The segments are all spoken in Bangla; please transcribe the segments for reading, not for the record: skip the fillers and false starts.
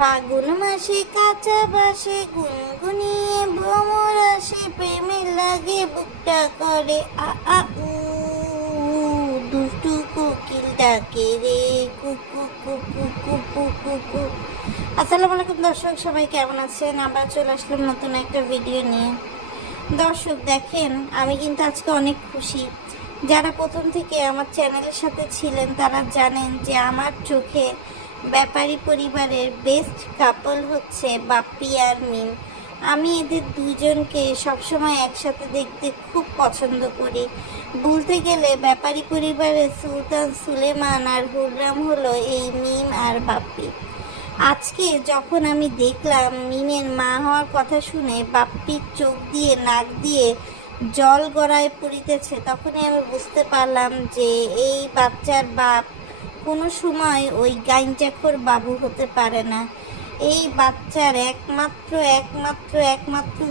ফাগুন মাসে কাঁচা বাসে গুনগুনিয়ে ভ্রমর আসে, প্রেমের লাগে বুকটা করে আ আ উ, দুষ্টু কোকিল ডাকে রে কুকু কুকু কুকু কুকু। আসসালামু আলাইকুম দর্শক, সবাই কেমন আছেন? আমরা চলে আসলাম নতুন একটা ভিডিও নিয়ে। দর্শক দেখেন, আমি কিন্তু আজকে অনেক খুশি। যারা প্রথম থেকে আমার চ্যানেলের সাথে ছিলেন তারা জানেন যে আমার চোখে ব্যাপারী পরিবারের বেস্ট কাপল হচ্ছে বাপ্পি আর মিম। আমি এদের দুজনকে সবসময় একসাথে দেখতে খুব পছন্দ করি। বলতে গেলে ব্যাপারী পরিবারের সুলতান সুলেমান আর হুররাম হলো এই মিম আর বাপ্পি। আজকে যখন আমি দেখলাম মিমের মা হওয়ার কথা শুনে বাপ্পির চোখ দিয়ে নাক দিয়ে জল গড়ায় পড়িতেছে, তখনই আমি বুঝতে পারলাম যে এই বাচ্চার বাপ কোনো সময় ওই গাইঞ্জাখোর বাবু হতে পারে না। এই বাচ্চার একমাত্র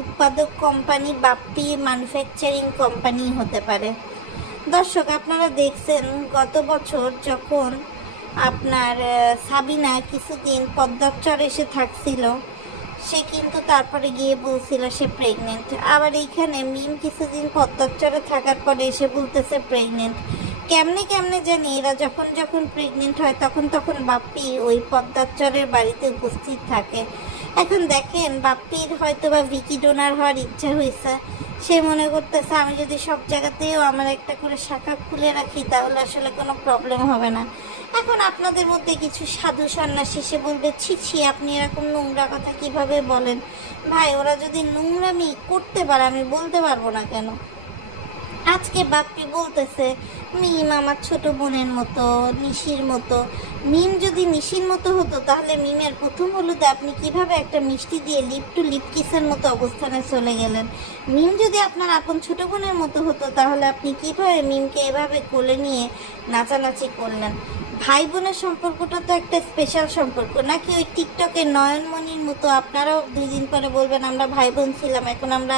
উৎপাদক কোম্পানি বাপ্পি ম্যানুফ্যাকচারিং কোম্পানি হতে পারে। দর্শক আপনারা দেখছেন, গত বছর যখন আপনার সাবিনা কিছুদিন পদ্মার চর এসে থাকছিল, সে কিন্তু তারপরে গিয়ে বলছিল সে প্রেগনেন্ট। আবার এইখানে মিম কিছুদিন পদ্মার চরে থাকার পরে এসে বলতেছে প্রেগনেন্ট। কেমনে জানি এরা যখন প্রেগনেন্ট হয় তখন বাপ্পি ওই পদ্মার চরের বাড়িতে উপস্থিত থাকে। এখন দেখেন, বাপ্পির হয়তো বা ভিকি ডোনার হওয়ার ইচ্ছা হয়েছে। সে মনে করতেছে আমি যদি সব জায়গাতেও আমার একটা করে শাখা খুলে রাখি তাহলে আসলে কোনো প্রবলেম হবে না। এখন আপনাদের মধ্যে কিছু সাধু সন্ন্যাসী সে বলবে, ছি আপনি এরকম নোংরা কথা কিভাবে বলেন? ভাই, ওরা যদি নোংরামি করতে পারে আমি বলতে পারবো না কেন? আজকে বাপ্পি বলতেছে মিম আমার ছোট বোনের মতো, নিশির মতো। মিম যদি নিশির মতো হতো তাহলে মিমের প্রথম হলুদে আপনি কিভাবে একটা মিষ্টি দিয়ে লিপ টু লিপ কিসের মতো অবস্থানে চলে গেলেন? মিম যদি আপনার আপন ছোট বোনের মতো হতো তাহলে আপনি কিভাবে মিমকে এভাবে কোলে নিয়ে নাচানাচি করলেন? ভাই বোনের সম্পর্কটা তো একটা স্পেশাল সম্পর্ক, নাকি ওই টিকটকের নয়নমণির মতো আপনারাও 2 দিন পরে বলবেন আমরা ভাই বোন ছিলাম, এখন আমরা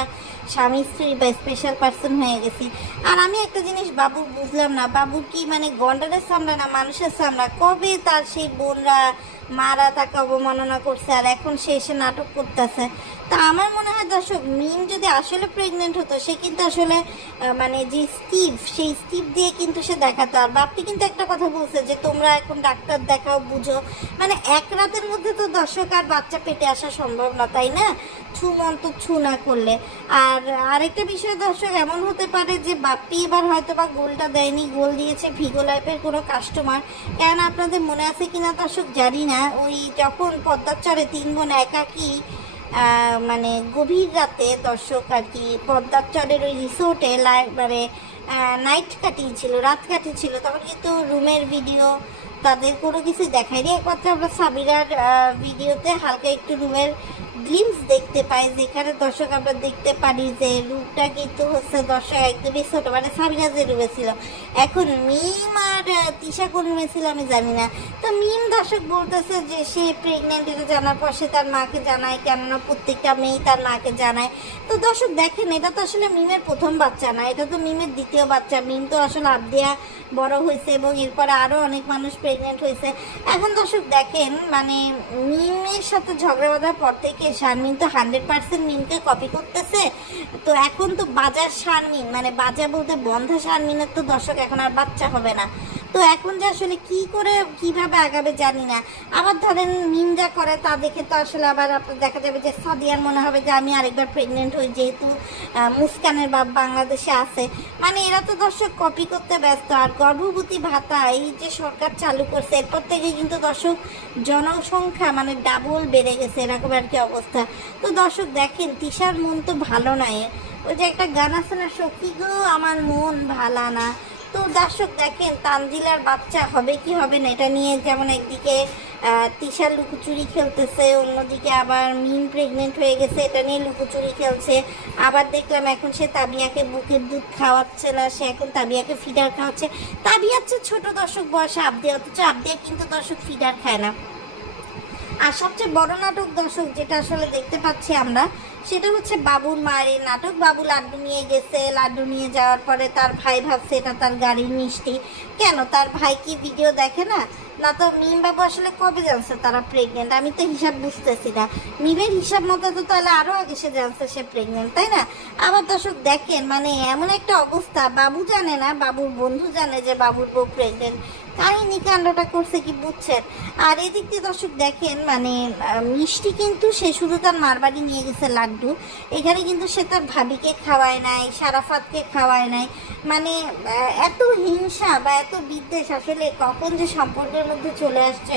স্বামী স্ত্রী বা স্পেশাল পার্সন হয়ে গেছি? আর আমি একটা জিনিস বাবুর বুঝলাম না, বাবুর কি মানে গন্ডারের সামনে না মানুষের সামনে? কবে তার সেই বোনরা মারা তাকে অবমাননা করছে আর এখন সে এসে নাটক করতেছে? তা আমার মনে হয় দর্শক, মিম যদি আসলে প্রেগনেন্ট হতো সে কিন্তু আসলে মানে যে সেই স্টিভ দিয়ে কিন্তু সে দেখাতো। আর বাপ্পি কিন্তু একটা কথা বলছে যে তোমরা এখন ডাক্তার দেখাও, বুঝো। মানে এক রাতের মধ্যে তো দর্শক আর বাচ্চা পেটে আসা সম্ভব না, তাই না? ছু না করলে। আর আরেকটা বিষয় দর্শক, এমন হতে পারে যে বাপ্পি এবার হয়তো বা গোলটা দেয়নি, গোল দিয়েছে ভিগো লাইফের কোনো কাস্টমার। কেন আপনাদের মনে আছে কিনা দর্শক জানি না, ওই যখন পদ্মার চরে 3 বোন একাকি মানে গভীর রাতে দর্শক আর কি পদ্মার চরের ওই রিসোর্টে মানে নাইট কাটিয়েছিল, রাত কাটিয়েছিল, তখন কিন্তু রুমের ভিডিও তাদের কোনো কিছু দেখায়নি। একমাত্র আমরা সাবিরার ভিডিওতে হালকা একটু রুমের গ্লিমস দেখতে পাই, যেখানে দর্শক আমরা দেখতে পারি যে রুমটা কিন্তু হচ্ছে দর্শক একদমই ছোট, মানে সাবিরা যে রুমে ছিল। এখন মিম আর তিশা কোন রুমে ছিল আমি জানি না। তো মিম দর্শক বলতেছে যে সে প্রেগনেন্ট, এটা জানার পর সে তার মাকে জানায়, কেননা প্রত্যেকটা মেয়েই তার মাকে জানায়। তো দর্শক দেখেন, এটা তো আসলে মিমের প্রথম বাচ্চা না, এটা তো মিমের দ্বিতীয় বাচ্চা। মিম তো আসলে আবদিয়া বড় হয়েছে এবং এরপরে আরও অনেক মানুষ প্রেগনেন্ট হয়েছে। এখন দর্শক দেখেন, মানে মিমের সাথে ঝগড়া বাঁধার পর থেকে শারমিন তো 100% মিমকে কপি করতেছে। তো এখন তো বাজার শারমিন, মানে বাজার বলতে বন্ধা শারমিনের তো দর্শক এখন আর বাচ্চা হবে না। তো এখন যে আসলে কিভাবে আগাবে জানি না। আবার ধরেন মিম যা করে তা দেখে তো আসলে আবার আপনার দেখা যাবে যে সাদিয়ার মনে হবে যে আমি আরেকবার প্রেগনেন্ট হই, যেহেতু মুস্কানের বাপ বাংলাদেশে আছে। মানে এরা তো দর্শক কপি করতে ব্যস্ত। আর গর্ভবতী ভাতা এই যে সরকার চালু করছে, এরপর থেকে কিন্তু দর্শক জনসংখ্যা মানে ডাবল বেড়ে গেছে, এরকম আর কি অবস্থা। তো দর্শক দেখেন, তিশার মন তো ভালো নাই। ওই যে একটা গান আছে না, সখী গো আমার মন ভালা না। তো দর্শক দেখেন, তানজিলার বাচ্চা হবে কি হবে না এটা নিয়ে যেমন একদিকে তিশা লুকোচুরি খেলতেছে, অন্যদিকে আবার মিম প্রেগনেন্ট হয়ে গেছে এটা নিয়ে লুকোচুরি খেলছে। আবার দেখলাম এখন সে তাবিয়াকে বুকের দুধ খাওয়াচ্ছে না, সে এখন তাবিয়াকে ফিডার খাওয়াচ্ছে। তাবিয়া হচ্ছে ছোট দর্শক বয়সে আবদিয়া, অথচ আবদিয়া কিন্তু দর্শক ফিডার খায় না। আর সবচেয়ে বড় নাটক দর্শক যেটা আসলে দেখতে পাচ্ছি আমরা, সেটা হচ্ছে বাবুর মায়ের নাটক। বাবু লাড্ডু নিয়ে গেছে, লাড্ডু নিয়ে যাওয়ার পরে তার ভাই ভাবছে এটা তার গাড়ির মিষ্টি। কেন, তার ভাই কি ভিডিও দেখে না? না তো মিম বাবু আসলে কবে জানছে তারা প্রেগনেন্ট? আমি তো হিসাব বুঝতেছি না। মিমের হিসাব মতো তো তাহলে আরও আগে সে জানছে সে প্রেগনেন্ট, তাই না? আবার দর্শক দেখেন, মানে এমন একটা অবস্থা, বাবু জানে না, বাবুর বন্ধু জানে যে বাবুর বউ প্রেগনেন্ট। কাহিনী কাণ্ডটা করছে কি বুঝছেন? আর এদিক দিয়ে দর্শক দেখেন, মানে মিষ্টি কিন্তু সে শুধু তার মার বাড়ি নিয়ে গেছে লাড্ডু, এখানে কিন্তু সে তার ভাবিকে খাওয়ায় নাই, সারাফাতকে খাওয়ায় নাই। মানে এত হিংসা বা এত বিদ্বেষ আসলে কখন যে সম্পর্কের মধ্যে চলে আসছে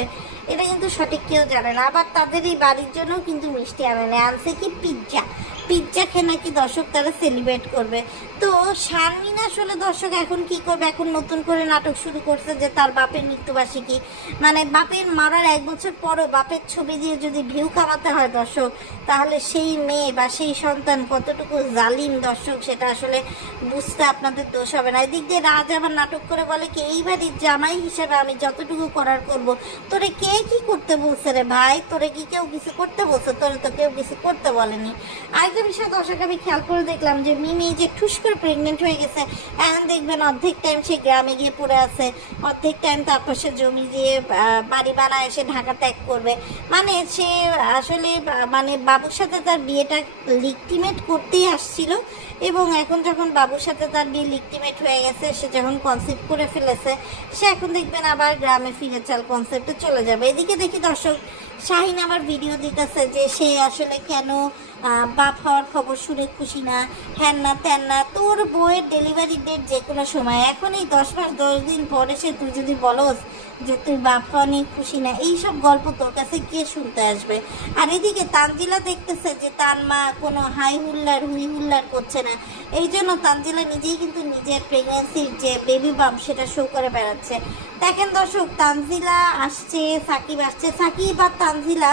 এটা কিন্তু সঠিক কেউ জানে না। আবার তাদের এই বাড়ির জন্যও কিন্তু মিষ্টি আনে না, আনছে কি পিৎজা। পিৎজা খেয়ে নাকি দর্শক তারা সেলিব্রেট করবে। তো শারমিন আসলে দর্শক এখন কি করবে? এখন নতুন করে নাটক শুরু করছে যে তার বাপের মৃত্যুবার্ষিকী, মানে বাপের মারার 1 বছর পরও বাপের ছবি দিয়ে যদি ভিউ কামাতে হয় দর্শক, তাহলে সেই মেয়ে বা সেই সন্তান কতটুকু জালিম দর্শক, সেটা আসলে বুঝতে আপনাদের দোষ হবে না। এদিক দিয়ে রাজ আবার নাটক করে বলে কি, এই বাড়ির জামাই হিসেবে আমি যতটুকু করার করব। তোরে কে কি করতে বলছে রে ভাই? তোরে কি কেউ কিছু করতে বলছে? তোরে তো কেউ কিছু করতে বলেনি। আরেকটা বিষয় দর্শক আমি খেয়াল করে দেখলাম যে মিমি যে ঠুস করে প্রেগনেন্ট হয়ে গেছে, এখন দেখবেন অর্ধেক টাইম সে গ্রামে গিয়ে পড়ে আছে, অর্ধেক টাইম তারপর সে জমি দিয়ে বাড়ি বানায় এসে ঢাকা ত্যাগ করবে। মানে সে আসলে মানে বাবুর সাথে তার বিয়েটা লিগটিমেট করতেই আসছিল, এবং এখন যখন বাবুর সাথে তার বিয়ে লিগটিমেট হয়ে গেছে, সে যখন কনসেপ্ট করে ফেলেছে, সে এখন দেখবেন আবার গ্রামে ফিরে চাল কনসেপ্টে চলে যাবে। এদিকে দেখি দর্শক শাহিন আবার ভিডিও দিতেছে যে সে আসলে কেন বাপ হওয়ার খবর শুনে খুশি না, হ্যান না ত্যান না। তোর বউয়ের ডেলিভারি ডেট যে কোনো সময়, এখন এই 10 মাস 10 দিন পরে সে তুই যদি বলস যে তুই বাপ হওয়া নিয়ে খুশি না, এইসব গল্প তোর কাছে কে শুনতে আসবে? আর এদিকে তানজিলা দেখতেছে যে তার মা কোনো হাই হুল্লার হুই হুল্লার করছে না, এই জন্য তানজিলা নিজেই কিন্তু নিজের প্রেগনেন্সির যে বেবি বাম্প সেটা শো করে বেড়াচ্ছে। দেখেন দর্শক, তানজিলা আসছে, সাকিব আসছে, সাকিব আর তানজিলা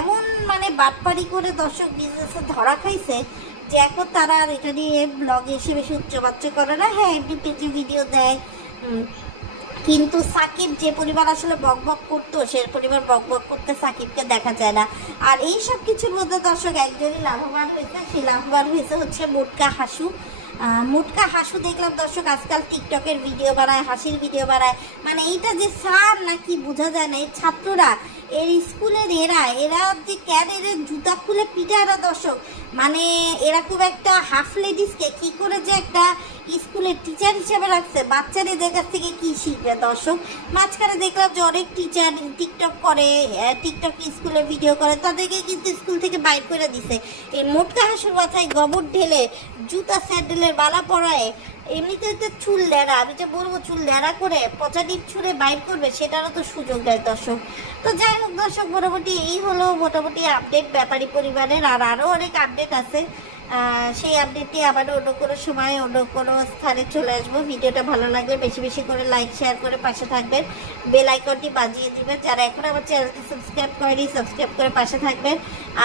এমন মানে বাটপাড়ি করে দর্শক বিজনেসে ধরা খাইছে যে এখন তারা আর এটা নিয়ে ব্লগে এসে বেশি উচ্চবাচ্য করে না। হ্যাঁ, এমনি পেজে ভিডিও দেয়, কিন্তু সাকিব যে পরিবার আসলে বকবক করতো সে পরিবার বকবক করতে সাকিবকে দেখা যায় না। আর এই সব কিছুর মধ্যে দর্শক একজনই লাভবান হয়েছে, সেই লাভবান হয়েছে হচ্ছে মোটকা হাসু। মোটকা হাসু দেখলাম দর্শক আজকাল টিকটকের ভিডিও বানায়, হাসির ভিডিও বানায়। মানে এইটা যে স্যার নাকি বোঝা যায় না। এই ছাত্ররা, এর স্কুলের এরা যে ক্যারিয়ারের জুতা খুলে পিটায় না দর্শক, মানে এরা খুব একটা হাফ লেডিসকে কি করে যে একটা স্কুলের টিচার হিসেবে রাখছে, বাচ্চারা এদের কাছ থেকে কি শিখবে দর্শক? মাঝখানে দেখলাম যে অনেক টিচার টিকটক করে, টিকটক স্কুলে ভিডিও করে, তাদেরকে কিন্তু স্কুল থেকে বাইর করে দিছে। এই মোটকা হাসুর মাথায় গোবর ঢেলে, জুতা স্যান্ডেলের বালা পরায়, এমনিতে তো চুল লেড়া, আমি যে বলবো চুল লেড়া করে পচা ডিপ ছুঁড়ে বাইর করবে, সেটারও তো সুযোগ দেয় দর্শক। তো যাই হোক দর্শক, মোটামুটি এই হলো মোটামুটি আপডেট ব্যাপারী পরিবারের। আর আরও অনেক আপডেট আছে, সেই আপডেটটি আবার অন্য কোনো সময় অন্য কোনো স্থানে চলে আসবো। ভিডিওটা ভালো লাগলে বেশি বেশি করে লাইক শেয়ার করে পাশে থাকবেন, বেল আইকনটি বাজিয়ে দিবেন। যারা এখন আমার চ্যানেলটি সাবস্ক্রাইব করেনি সাবস্ক্রাইব করে পাশে থাকবেন।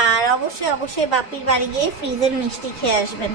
আর অবশ্যই অবশ্যই বাপির বাড়ি গিয়ে ফ্রিজের মিষ্টি খেয়ে আসবেন।